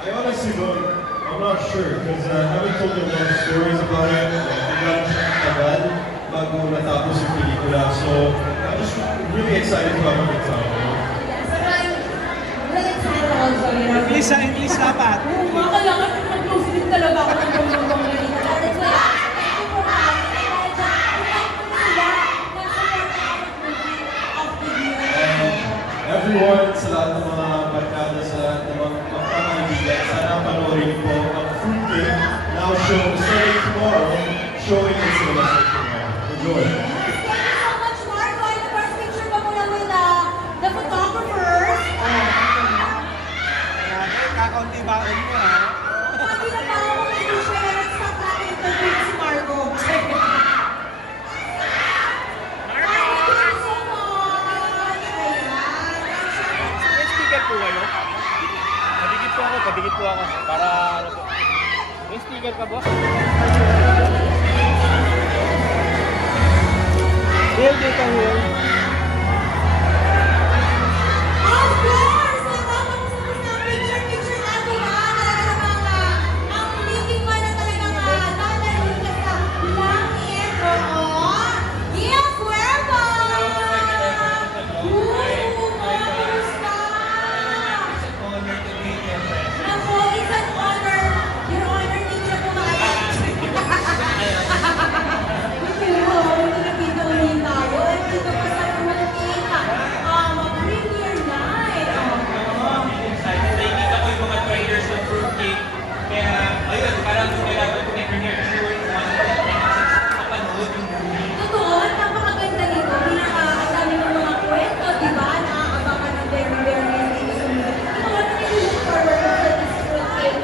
I honestly don't. I'm not sure because I haven't told a lot of stories about it. Biglang siyang tagal bago natapos yung pelikula. So I'm just really excited to have a good time. Yes, but I'm really excited also, you know. English dapat. Oo, mga kailangan mag-close din talaga ako ng bong-bong ganito. That's why, everyone, sa lahat ng mga barkada, sa lahat ng mga kapamaibigan, sana panoorin po ang Fruitcake Now Show starting tomorrow, showing in Cinema Center. Enjoy! thank you so much, Marco. And the first picture pa muna with the photographers. Kakaunti baon mo ha. Sabi na pa ako kung hindi siya stop natin interview si Marco. Thank you so much. May speaker po kayo? Padikit po ako. Para ano po. May speaker ka boss? Here, dito, here. Of course! Natapos ko sa picture natin ha. Talaga namang ang meeting man na talagang dadalhin ka sa langit. Oo. Gil Cuervo! Kamusta? Ako, it's an honor. Your honor, hindi siya pumayag. Hindi nakita ulit tayo. And dito pa sa Fruitcake, premiere night. Nakikita ko yung mga trailers ng Fruitcake. Kaya, ayun, parang kailangan ko i-premiere sure mapanood yung movie. Totoo, at napakaganda nito. Ang dami ng mga kwento, di ba? Nakakabangan ng very nice dito sa movie. Ikaw, ano nililook forward mo sa this Fruitcake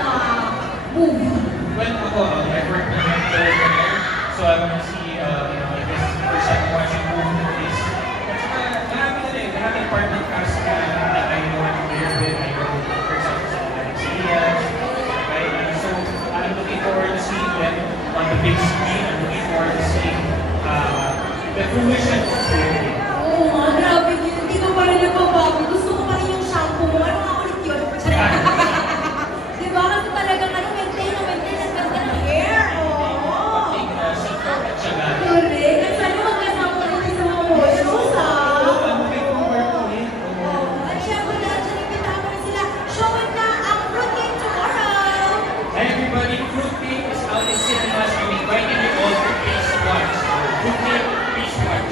movie? Well, ako, I work in the so I want to see, I guess, first time watching movies. Maraming part ng cast na I know I'm familiar with. I know, for example, si Alex Diaz, right? So, I'm looking forward to seeing them on the big screen. I'm looking forward to seeing the fruition of Fruitcake. Oo nga, grabe yun. Hindi ko pa rin nagbabago. Gusto ko pa rin yung shampoo mo. Ano nga ulit yun? Di ba? Kasi talagang maintain ang ganda ng hair. Oo. Correct. At sana magkasama ulit sa mga motions, ha? At syempre lahat siya nagkitahan ko rin sila. Showing na ang Fruitcake tomorrow. Hi everybody, Fruitcake is out in cinemas. I'm inviting you all to please watch. Fruitcake, please watch.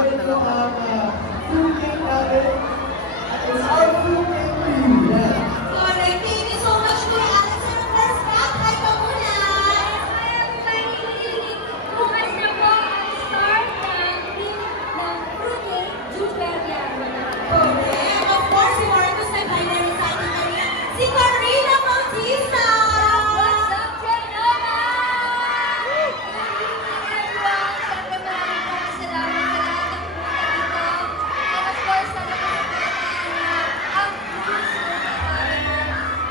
rin po ang food cake namin. At it's our food cake for you. Yeah. Alright, thank you so much, Kuya Alex. And first back, hi ka muna. Bukas na po ang start ng fruit cake, Jude Berrian. Correct. Of course, si Marcos may final reciting na rin. Si Carina Bautista. What's up, Jenova? Everyone, syempre maraming salamat sa lahat ng pumunta dito. And of course, talagang ang fruits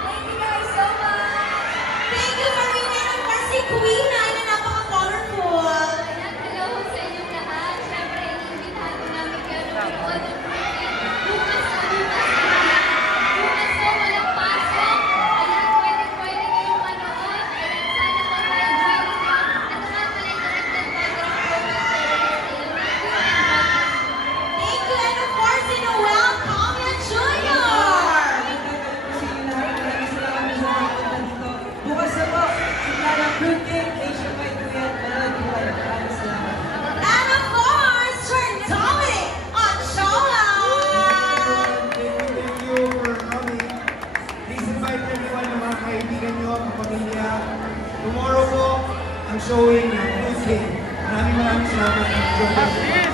Thank you guys so much! Thank you, Carina. And of course, si Queen na napaka-colorful. Ayan, hello sa inyong lahat. Syempre, iniimbitahan ko namin kayo na manood ng fruit cake. Bukas na bukas na yan. Bukas po, walang pasok. Ayan, pwede kayong manood. Ayan, sana po ma-enjoy ninyo. At lahat pala yung directed by Direct Robert Perez. Ayan, thank you and God bless you. Thank you. And of course, si Noel Comia Jr. Bukas na po, simula ng fruit cake, nationwide po yan. Manood po kayo. Maraming salamat. And of course, Sir Dominic Ochoa. Thank you for coming. Please invite everyone, ng mga kaibigan nyo, kapamilya. Tomorrow po, ang showing ng Fruit Cake. Maraming salamat.